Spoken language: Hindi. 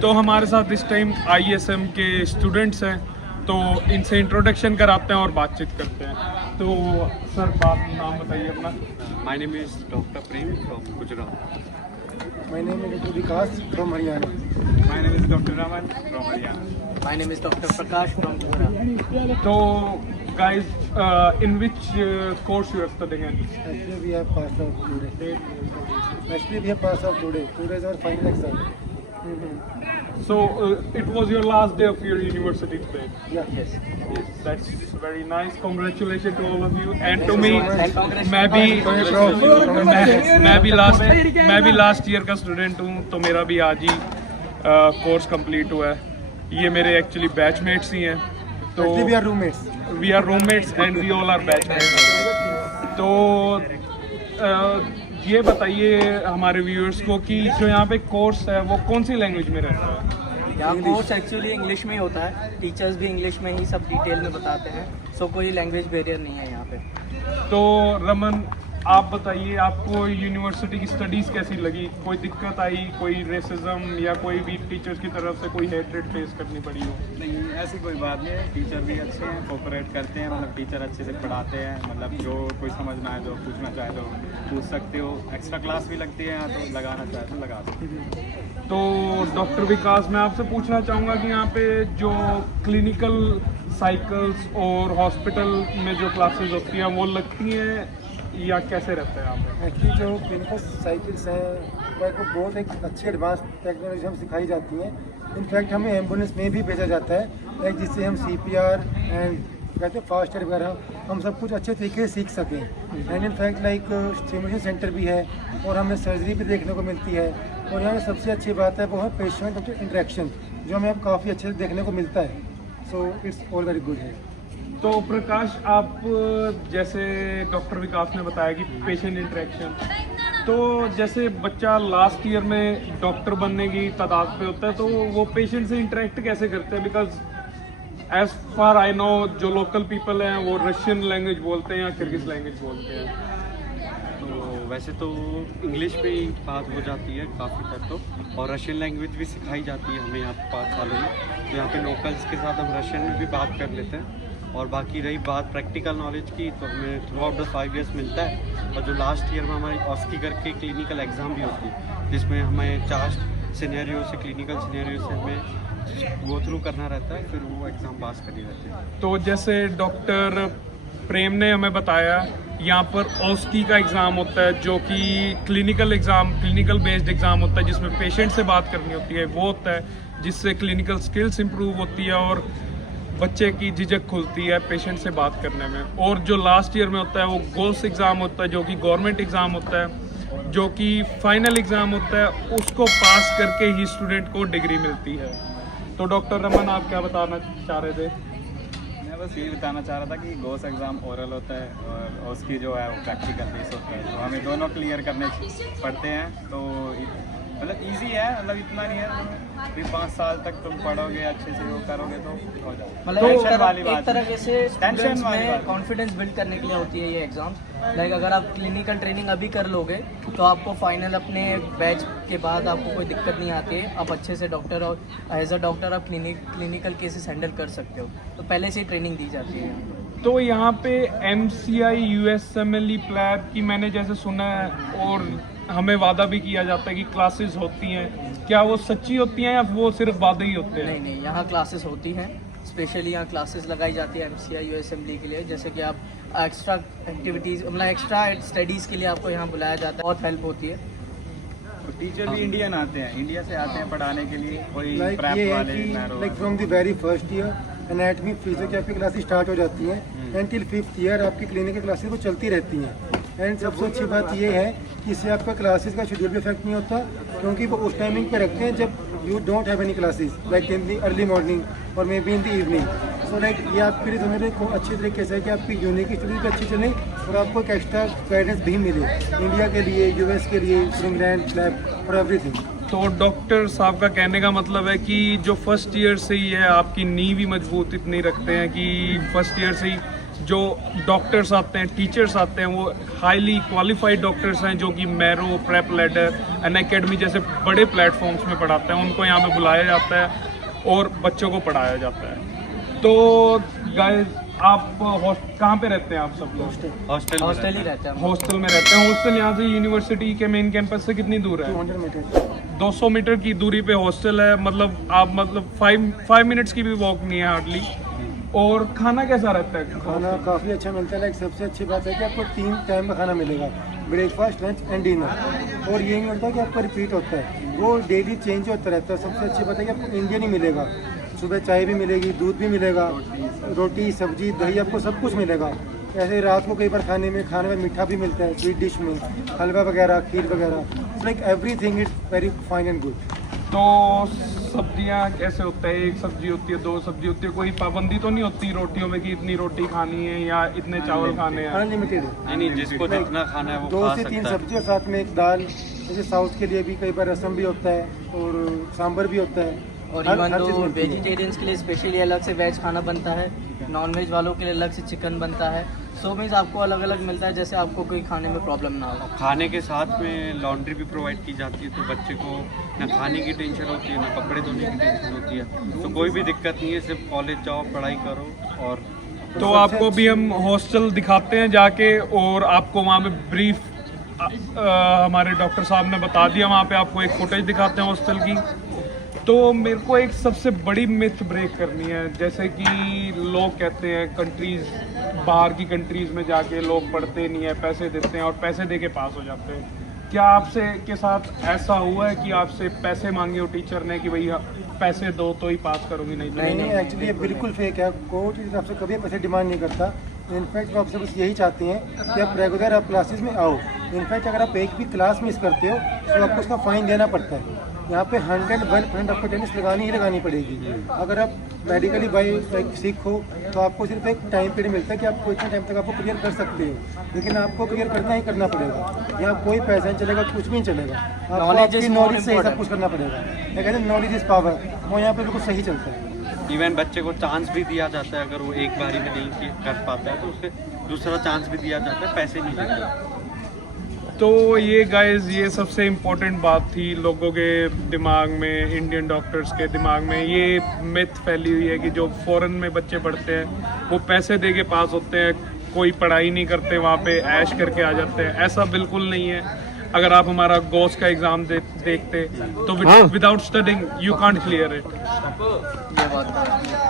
तो हमारे साथ इस टाइम ISM के स्टूडेंट्स हैं, तो इनसे इंट्रोडक्शन कराते हैं और बातचीत करते हैं। तो सर नाम बताइए अपना। My name is Dr. Prem from Gujarat. My name is Dr. Vikas from Haryana. My name is Dr. Raman from Haryana. My name is Dr. Prakash from Pura. तो guys, in which course you are studying at? Actually, we have passed out today. Actually, we have passed out today. Today is our final exam. So it was your last day of your university today. Yeah. Yes. Yes, that's very nice. Congratulations to all of you and to Thank me. you so much. मैं भी लास्ट ईयर का स्टूडेंट हूँ, तो मेरा भी आज ही कोर्स कंप्लीट हुआ है। ये मेरे एक्चुअली बैचमेट्स ही हैं। तो Actually, we are roommates. We are roommates and we all are batchmates. तो ये बताइए हमारे व्यूअर्स को कि जो यहाँ पे कोर्स है वो कौन सी लैंग्वेज में रहता है? यहाँ कोर्स एक्चुअली इंग्लिश में ही होता है। टीचर्स भी इंग्लिश में ही सब डिटेल में बताते हैं। सो कोई लैंग्वेज बैरियर नहीं है यहाँ पे। तो रमन, आप बताइए आपको यूनिवर्सिटी की स्टडीज़ कैसी लगी? कोई दिक्कत आई, कोई रेसिज्म या कोई भी टीचर्स की तरफ से कोई हेट्रेड फेस करनी पड़ी हो? नहीं, ऐसी कोई बात नहीं है। टीचर भी अच्छे हैं, कोऑपरेट करते हैं। मतलब टीचर अच्छे से पढ़ाते हैं। मतलब जो कोई समझना है, जो पूछना चाहे तो पूछ सकते हो। एक्स्ट्रा क्लास भी लगती है यहाँ, तो लगाना चाहे तो लगा सकते हो। तो डॉक्टर विकास, मैं आपसे पूछना चाहूँगा कि यहाँ पे जो क्लिनिकल साइकिल्स और हॉस्पिटल में जो क्लासेस होती हैं वो लगती हैं या कैसे रहता है यहाँ पे? एक्चुअली जो क्लिनिकल साइकिल्स हैं वो बहुत एक अच्छी एडवांस टेक्नोलॉजी हम सिखाई जाती हैं। इनफैक्ट हमें एम्बुलेंस में भी भेजा जाता है, लाइक जिससे हम CPR एंड कहते हैं फास्ट एड वगैरह हम सब कुछ अच्छे तरीके से सीख सकें। And in fact like stimulation centre भी है और हमें सर्जरी भी देखने को मिलती है। और यहाँ सबसे अच्छी बात है वो है पेशेंट डॉक्टर इंटरेक्शन, जो हमें अब काफ़ी अच्छे से देखने को मिलता है। So it's all very good है। तो प्रकाश, आप जैसे डॉक्टर विकास ने बताया कि पेशेंट इंटरेक्शन, तो जैसे बच्चा लास्ट ईयर में डॉक्टर बनने की तादाद पे होता है, तो वो पेशेंट से इंटरेक्ट कैसे करते हैं? Because as far I know जो लोकल पीपल हैं वो रशियन लैंग्वेज बोलते हैं या किर्गिज लैंग्वेज बोलते हैं। तो वैसे तो इंग्लिश में ही बात हो जाती है काफ़ी तक तो, और रशियन लैंग्वेज भी सिखाई जाती है हमें यहाँ पे 5 सालों में। तो यहाँ पे लोकल्स के साथ हम रशियन में भी बात कर लेते हैं। और बाकी रही बात प्रैक्टिकल नॉलेज की, तो हमें थ्रू आउट द 5 ईयर्स मिलता है। और जो लास्ट ईयर में हमारी ऑस्की करके क्लिनिकल एग्ज़ाम भी होती है, जिसमें हमें 4 सिनेरियो से क्लिनिकल सिनेरियो से हमें गो थ्रू करना रहता है, फिर वो एग्ज़ाम पास करनी रहती है। तो जैसे डॉक्टर प्रेम ने हमें बताया, यहाँ पर ऑस्की का एग्ज़ाम होता है जो कि क्लिनिकल बेस्ड एग्ज़ाम होता है, जिसमें पेशेंट से बात करनी होती है। वो होता है जिससे क्लिनिकल स्किल्स इंप्रूव होती है और बच्चे की झिझक खुलती है पेशेंट से बात करने में। और जो लास्ट ईयर में होता है वो गोल्स एग्ज़ाम होता है, जो कि गवर्नमेंट एग्ज़ाम होता है, जो कि फाइनल एग्ज़ाम होता है। उसको पास करके ही स्टूडेंट को डिग्री मिलती है। तो डॉक्टर रमन, आप क्या बताना चाह रहे थे? मैं बस ये बताना चाह रहा था कि गोस एग्ज़ाम ओरल होता है और उसकी जो है वो प्रैक्टिकल बेस होता है, तो हमें दोनों क्लियर करने पड़ते हैं। तो मतलब इजी है, मतलब इतना नहीं है। फिर 5 साल तक तुम पढ़ोगे, अच्छे से वो करोगे तो हो जाएगा। मतलब एक तरह से स्टूडेंट्स में कॉन्फिडेंस बिल्ड करने के लिए होती है ये एग्जाम्स। लाइक अगर आप क्लिनिकल ट्रेनिंग अभी कर लोगे तो आपको फाइनल अपने बैच के बाद आपको कोई दिक्कत नहीं आती है। आप अच्छे से डॉक्टर और एज अ डॉक्टर आप क्लिनिकल केसेस हैंडल कर सकते हो। तो पहले से ही ट्रेनिंग दी जाती है। तो यहाँ पे MCI USMLE प्लैब की मैंने जैसे सुना है और हमें वादा भी किया जाता है कि क्लासेस होती हैं, क्या वो सच्ची होती हैं या वो सिर्फ वादे ही होते हैं? नहीं, यहाँ क्लासेस होती हैं। स्पेशली यहाँ क्लासेस लगाई जाती है MCI USMLE के लिए। जैसे कि आप एक्स्ट्रा एक्टिविटीज़ मतलब एक्स्ट्रा स्टडीज़ के लिए आपको यहाँ बुलाया जाता है, बहुत हेल्प होती है। तो टीचर भी इंडियन आते हैं, इंडिया से आते हैं पढ़ाने के लिए। कोई लाइक prep ये है वाले, कि narrow like from the very first year anatomy physiotherapy आपकी क्लासेस स्टार्ट हो जाती हैं एंड टिल 5th ईयर आपकी क्लिनिकल क्लासेस वो चलती रहती हैं। एंड सबसे अच्छी बात ये है कि इससे आपका क्लासेस का शेड्यूल भी इफेक्ट नहीं होता, क्योंकि वो उस टाइमिंग पे रखते हैं जब you don't have any classes, like in the early morning और maybe in the evening. So like ये आपके लिए समझ को अच्छे तरीके से है कि आपकी यूनिक की स्टडीज भी अच्छी चले और आपको एक एक्स्ट्रा गाइडेंस भी मिले इंडिया के लिए, US के लिए, इंग्लैंड, लैब और एवरीथिंग। तो डॉक्टर साहब का कहने का मतलब है कि जो फर्स्ट ईयर से ही है आपकी नींव भी मजबूत इतनी रखते हैं कि फर्स्ट ईयर से ही जो डॉक्टर्स आते हैं, टीचर्स आते हैं, वो हाईली क्वालिफाइड डॉक्टर्स हैं जो कि मैरो, प्रेप लैडर, अनअकैडमी जैसे बड़े प्लेटफॉर्म्स में पढ़ाते हैं। उनको यहाँ पे बुलाया जाता है और बच्चों को पढ़ाया जाता है। तो गाइस, आप कहाँ पे रहते हैं आप सब लोग? हॉस्टल ही रहता है। हॉस्टल में रहते हैं। हॉस्टल यहाँ से यूनिवर्सिटी के मेन कैंपस से कितनी दूर है? 200 मीटर। 200 मीटर की दूरी पे हॉस्टल है। मतलब आप 5 मिनट्स की भी वॉक नहीं है हार्डली। और खाना कैसा रहता है? खाना काफ़ी अच्छा मिलता है। लाइक सबसे अच्छी बात है कि आपको 3 टाइम का खाना मिलेगा, ब्रेकफास्ट, लंच एंड डिनर। और ये नहीं होता कि आपका रिपीट होता है, वो डेली चेंज होता रहता है। सबसे अच्छी बात है कि आपको इंडियन ही मिलेगा। सुबह चाय भी मिलेगी, दूध भी मिलेगा, रोटी, सब्जी, दही, आपको सब कुछ मिलेगा। ऐसे रात को कई बार खाने में मीठा भी मिलता है, स्वीट डिश में हलवा वगैरह, खीर वगैरह। Like everything is very fine and good. तो सब्जियां कैसे होता है? एक सब्जी होती है, 2 सब्जी होती है? कोई पाबंदी तो नहीं होती रोटियों में कि इतनी रोटी खानी है या इतने चावल खाने हैं? अनलिमिटेड है। नहीं, जिसको जितना खाना है वो 2 खा से 3 सकता है। सब्जी और साथ में एक दाल। जैसे साउथ के लिए भी कई बार रसम भी होता है और सांभर भी होता है। और हर इवन चीज़ तो मिलती है। वेजिटेरियंस के लिए स्पेशली अलग से वेज खाना बनता है, नॉन वेज वालों के लिए अलग से चिकन बनता है। सो मीन्स आपको अलग अलग मिलता है, जैसे आपको कोई खाने में प्रॉब्लम ना हो। खाने के साथ में लॉन्ड्री भी प्रोवाइड की जाती है, तो बच्चे को ना खाने की टेंशन होती है, ना कपड़े धोने की टेंशन होती है। तो कोई भी दिक्कत नहीं है, सिर्फ कॉलेज जाओ, पढ़ाई करो। और तो आपको भी हम हॉस्टल दिखाते हैं जाके, और आपको वहाँ पे ब्रीफ हमारे डॉक्टर साहब ने बता दिया। वहाँ पे आपको एक फुटेज दिखाते हैं हॉस्टल की। तो मेरे को एक सबसे बड़ी मिथ ब्रेक करनी है। जैसे कि लोग कहते हैं कंट्रीज, बाहर की कंट्रीज में जाके लोग पढ़ते नहीं है, पैसे देते हैं और पैसे दे के पास हो जाते हैं। क्या आपसे के साथ ऐसा हुआ है कि आपसे पैसे मांगे हो टीचर ने कि भैया पैसे दो तो ही पास करोगी, नहीं तो नहीं, एक्चुअली ये बिल्कुल फेक है। कोर्ट आपसे कभी पैसे डिमांड नहीं करता। इनफैक्ट वो आपसे बस यही चाहते हैं कि आप रेगुलर आप क्लासेस में आओ। इनफैक्ट अगर आप एक भी क्लास मिस करते हो तो आपको उसका फ़ाइन देना पड़ता है। यहाँ पे 101% आपको अटेंडेंस लगानी ही लगानी पड़ेगी। अगर आप मेडिकली बाई सिक हो तो आपको सिर्फ एक टाइम पीरियड मिलता है कि आपको इतने टाइम तक आपको क्लियर कर सकते हो, लेकिन आपको क्लियर करना ही करना पड़ेगा। यहाँ कोई पैसा नहीं चलेगा, कुछ भी नहीं चलेगा। आपको Knowledge is आपकी more नॉलेज से ही सब important. कुछ करना पड़ेगा। ये कहते हैं नॉलेज इज पावर, वो यहाँ पे बिल्कुल सही चलता है। इवन बच्चे को चांस भी दिया जाता है, अगर वो एक बारी में नहीं कर पाता है तो उसे दूसरा चांस भी दिया जाता है, पैसे नहीं देते। तो ये गाइस, ये सबसे इम्पोर्टेंट बात थी लोगों के दिमाग में, इंडियन डॉक्टर्स के दिमाग में। ये मिथ फैली हुई है कि जो फॉरेन में बच्चे पढ़ते हैं वो पैसे दे के पास होते हैं, कोई पढ़ाई नहीं करते, वहाँ पे ऐश करके आ जाते हैं। ऐसा बिल्कुल नहीं है। अगर आप हमारा गोस का एग्ज़ाम देखते तो without studying you can't clear it. ये बात है।